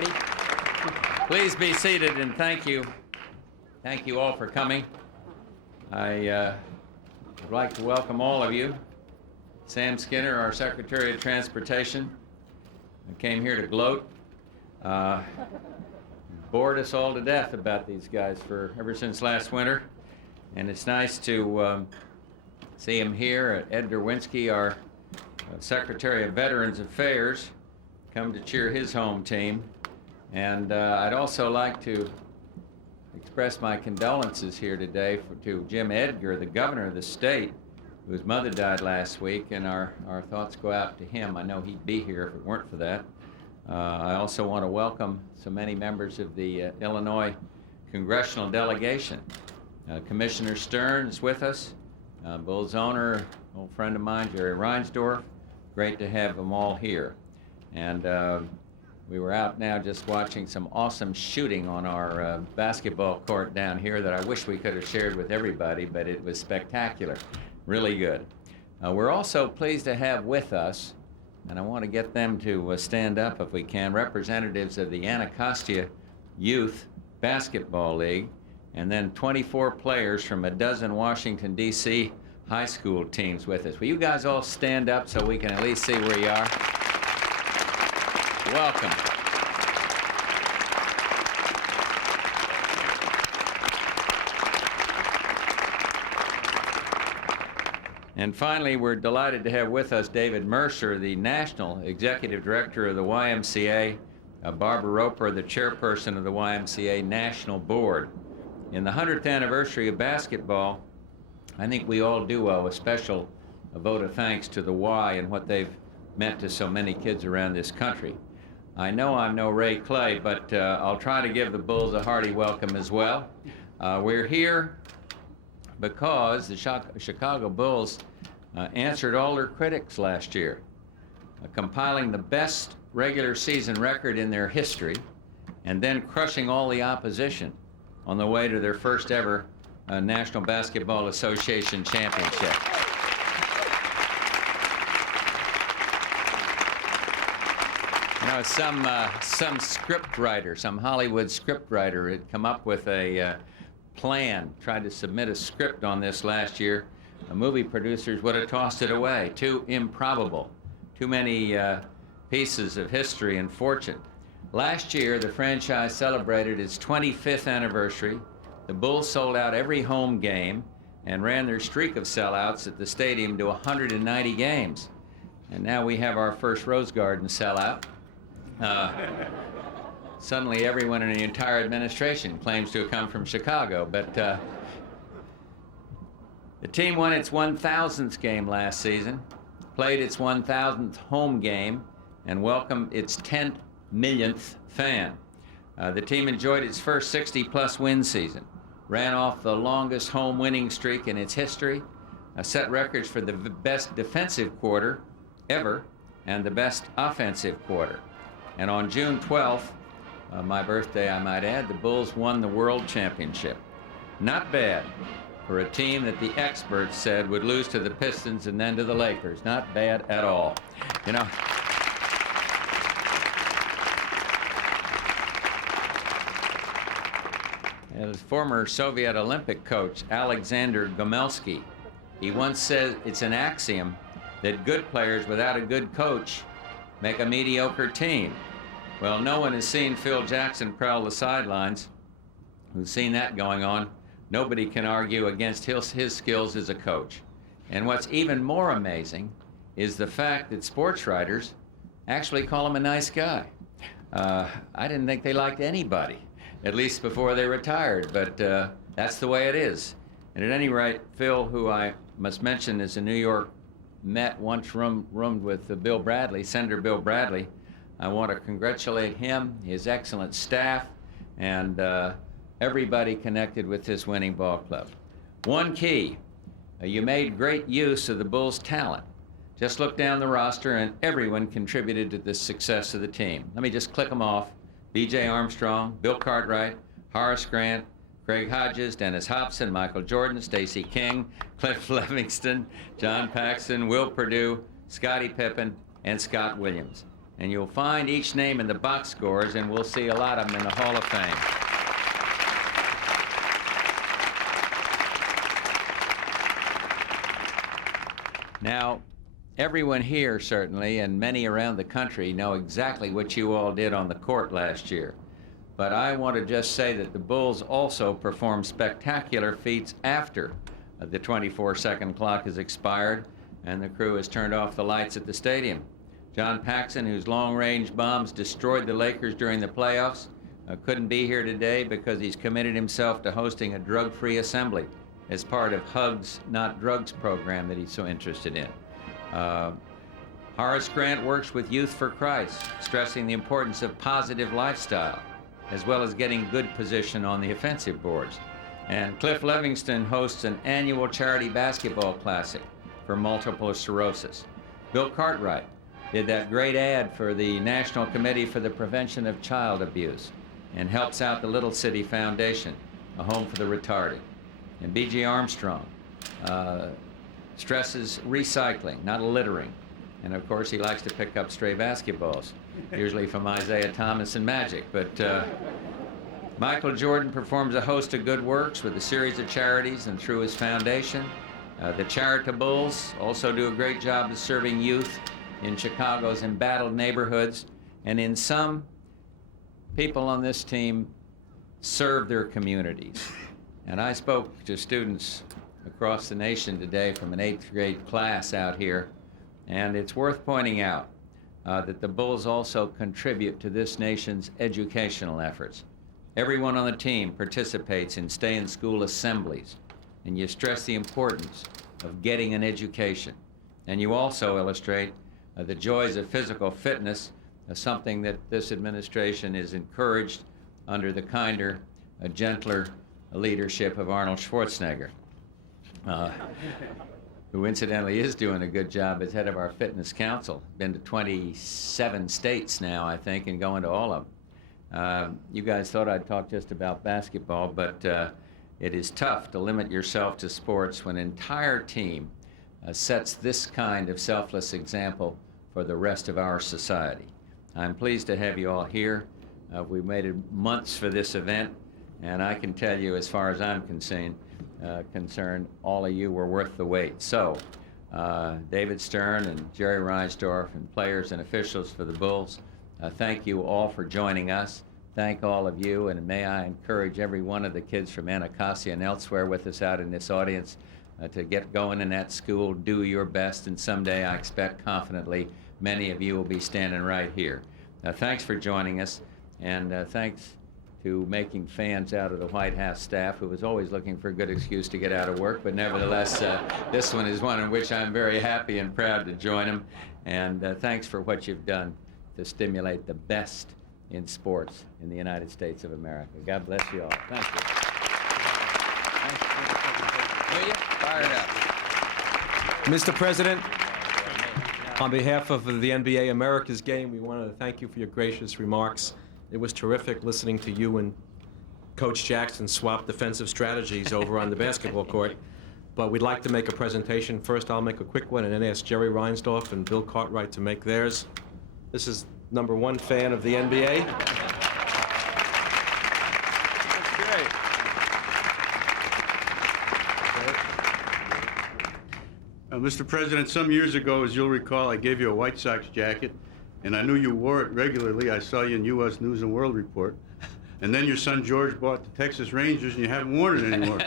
everybody. Please be seated, and thank you. Thank you all for coming. I would like to welcome all of you. Sam Skinner, our Secretary of Transportation, came here to gloat. Bored us all to death about these guys ever since last winter. And it's nice to see him here. Ed Derwinski, our Secretary of Veterans Affairs, come to cheer his home team. And I'd also like to express my condolences here today to Jim Edgar, the governor of the state, whose mother died last week, and our thoughts go out to him. I know he'd be here if it weren't for that. I also want to welcome so many members of the Illinois congressional delegation. Commissioner Stern is with us, Bulls owner, old friend of mine, Jerry Reinsdorf. Great to have them all here. And we were out now just watching some awesome shooting on our basketball court down here that I wish we could have shared with everybody, but it was spectacular. Really good. We're also pleased to have with us, and I want to get them to stand up if we can, representatives of the Anacostia Youth Basketball League, and then 24 players from a dozen Washington, D.C. high school teams with us. Will you guys all stand up so we can at least see where you are? Welcome. And finally, we're delighted to have with us David Mercer, the National Executive Director of the YMCA, Barbara Roper, the Chairperson of the YMCA National Board. In the 100th anniversary of basketball, I think we all do owe a special vote of thanks to the Y and what they've meant to so many kids around this country. I know I'm no Ray Clay, but I'll try to give the Bulls a hearty welcome as well. We're here because the Chicago Bulls answered all their critics last year, compiling the best regular season record in their history and then crushing all the opposition on the way to their first ever National Basketball Association championship. You know, some script writer, some Hollywood script writer had come up with a plan, tried to submit a script on this last year. The movie producers would have tossed it away. Too improbable. Too many pieces of history and fortune. Last year, the franchise celebrated its 25th anniversary. The Bulls sold out every home game and ran their streak of sellouts at the stadium to 190 games. And now we have our first Rose Garden sellout. Suddenly everyone in the entire administration claims to have come from Chicago, but the team won its 1,000th game last season, played its 1,000th home game, and welcomed its 10th millionth fan. The team enjoyed its first 60-plus win season, ran off the longest home winning streak in its history, set records for the best defensive quarter ever and the best offensive quarter. And on June 12th, my birthday I might add, the Bulls won the World Championship. Not bad for a team that the experts said would lose to the Pistons and then to the Lakers. Not bad at all. You know, as former Soviet Olympic coach Alexander Gomelsky, he once said it's an axiom that good players without a good coach make a mediocre team. Well, no one has seen Phil Jackson prowl the sidelines. Who's seen that going on? Nobody can argue against his skills as a coach. And what's even more amazing is the fact that sports writers actually call him a nice guy. I didn't think they liked anybody, at least before they retired, but that's the way it is. And at any rate, Phil, who I must mention is a New York Met, once roomed with Bill Bradley, Senator Bill Bradley. I want to congratulate him, his excellent staff, and everybody connected with this winning ball club. One key, you made great use of the Bulls' talent. Just look down the roster and everyone contributed to the success of the team. Let me just click them off. B.J. Armstrong, Bill Cartwright, Horace Grant, Craig Hodges, Dennis Hobson, Michael Jordan, Stacey King, Cliff Livingston, John Paxson, Will Perdue, Scottie Pippen, and Scott Williams. and you'll find each name in the box scores, and we'll see a lot of them in the Hall of Fame. Now, everyone here certainly, and many around the country, know exactly what you all did on the court last year. But I want to just say that the Bulls also performed spectacular feats after the 24-second clock has expired and the crew has turned off the lights at the stadium. John Paxson, whose long-range bombs destroyed the Lakers during the playoffs, couldn't be here today because he's committed himself to hosting a drug-free assembly as part of Hugs Not Drugs program that he's so interested in. Horace Grant works with Youth for Christ, stressing the importance of positive lifestyle, as well as getting good position on the offensive boards. And Cliff Livingston hosts an annual charity basketball classic for multiple sclerosis. Bill Cartwright did that great ad for the National Committee for the Prevention of Child Abuse and helps out the Little City Foundation, a home for the retarded. And B.G. Armstrong stresses recycling, not littering. And of course, he likes to pick up stray basketballs, usually from Isaiah Thomas and Magic. But Michael Jordan performs a host of good works with a series of charities and through his foundation. The Charitables also do a great job of serving youth in Chicago's embattled neighborhoods. And in some, people on this team serve their communities. And I spoke to students across the nation today from an 8th grade class out here, and it's worth pointing out that the Bulls also contribute to this nation's educational efforts. Everyone on the team participates in stay-in-school assemblies, and you stress the importance of getting an education. And you also illustrate the joys of physical fitness, something that this administration is encouraged under the kinder, gentler leadership of Arnold Schwarzenegger, who incidentally is doing a good job as head of our fitness council. Been to 27 states now, I think, and going to all of them. You guys thought I'd talk just about basketball, but it is tough to limit yourself to sports when an entire team sets this kind of selfless example for the rest of our society. I'm pleased to have you all here. We've waited months for this event, and I can tell you, as far as I'm concerned, all of you were worth the wait. So, David Stern and Jerry Reinsdorf and players and officials for the Bulls, thank you all for joining us. Thank all of you, and may I encourage every one of the kids from Anacostia and elsewhere with us out in this audience to get going in that school, do your best, and someday I expect confidently many of you will be standing right here. Thanks for joining us, and thanks to making fans out of the White House staff, who was always looking for a good excuse to get out of work, but nevertheless, this one is one in which I'm very happy and proud to join them. And thanks for what you've done to stimulate the best in sports in the United States of America. God bless you all. Thank you. Will you? Fire it up. Mr. President, on behalf of the NBA America's Game, we want to thank you for your gracious remarks. It was terrific listening to you and Coach Jackson swap defensive strategies over on the basketball court. But we'd like to make a presentation. First, I'll make a quick one and then ask Jerry Reinsdorf and Bill Cartwright to make theirs. This is #1 fan of the NBA. Mr. President, some years ago, as you'll recall, I gave you a White Sox jacket, and I knew you wore it regularly. I saw you in U.S. News and World Report. And then your son George bought the Texas Rangers, and you haven't worn it anymore.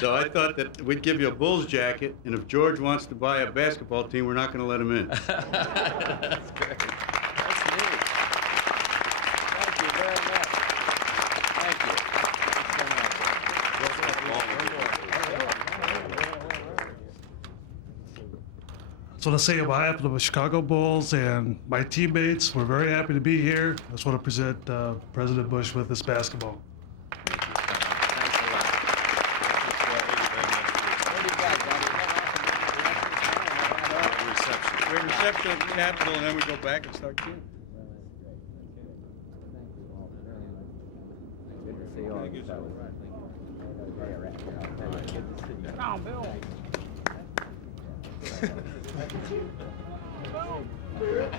So I thought that we'd give you a Bulls jacket, and if George wants to buy a basketball team, we're not going to let him in. That's great. That's neat. Thank you very much. Thank you. So to say on behalf of the Chicago Bulls and my teammates, we're very happy to be here. I just want to present President Bush with this basketball. We have reception at the Capitol, and then we go back and start cheering. Good to see you all. Come on, Bill. Good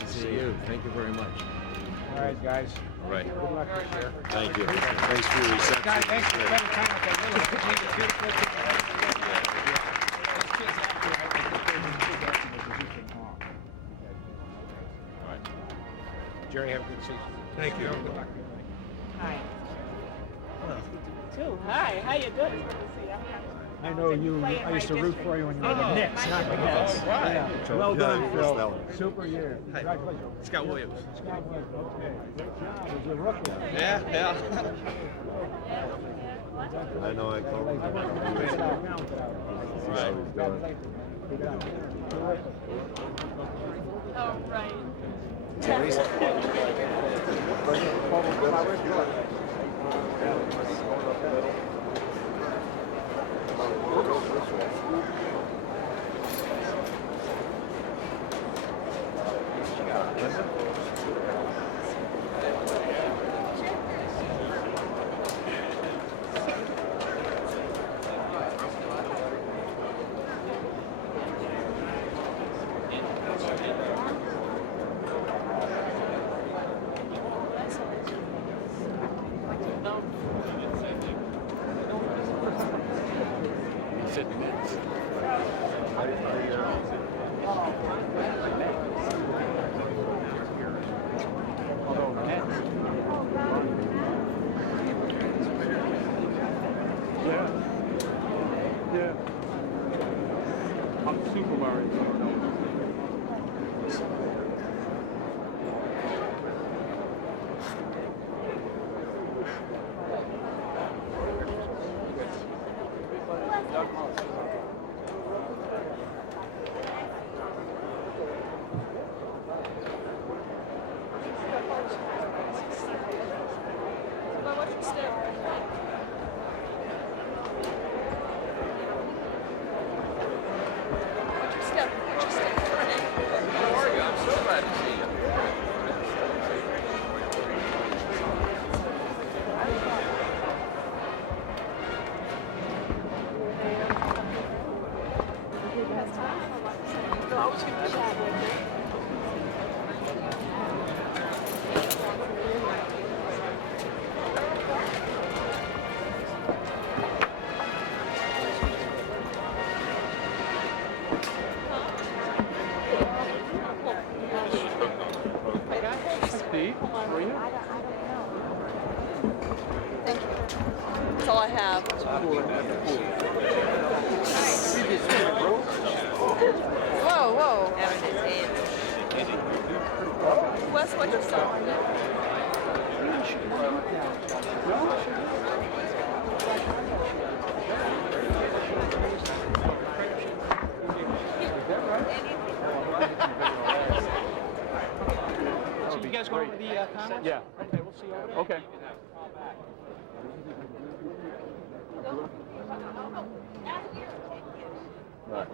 to see you. Thank you very much. All right, guys. Right. Good luck this year. Thank you. Thanks for your reception. Guys, thanks for spending time with that little beautiful All right. Jerry, have a good season. Thank you. Good luck. Hi. Too. Hi, how you doing? I know you. I used to root for you when you were the Knicks, not the Nets. Yeah. Well done, Phil. Super year. Congratulations. Scott Williams. Scott Williams. Okay. Great job. It was a rookie. Yeah. I know I called him. Right. Oh, right. That's all I have. Whoa, whoa. Wes, what you saw? So you guys going to the conference? Yeah. Okay, we'll see you over there. Okay. Right.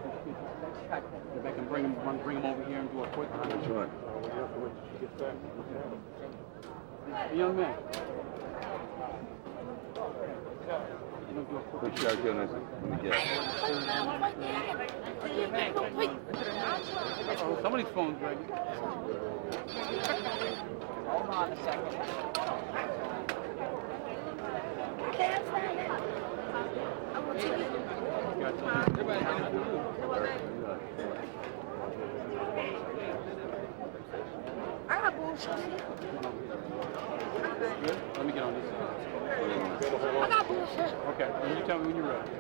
If I can bring them over here and do a quick. Sure. Young man. Quick shotgun, let me get it. Oh, somebody's phone's ringing. Hold on a second. I got bullshit. Good? Let me get on this side. I got bullshit. Okay, and you tell me when you're ready.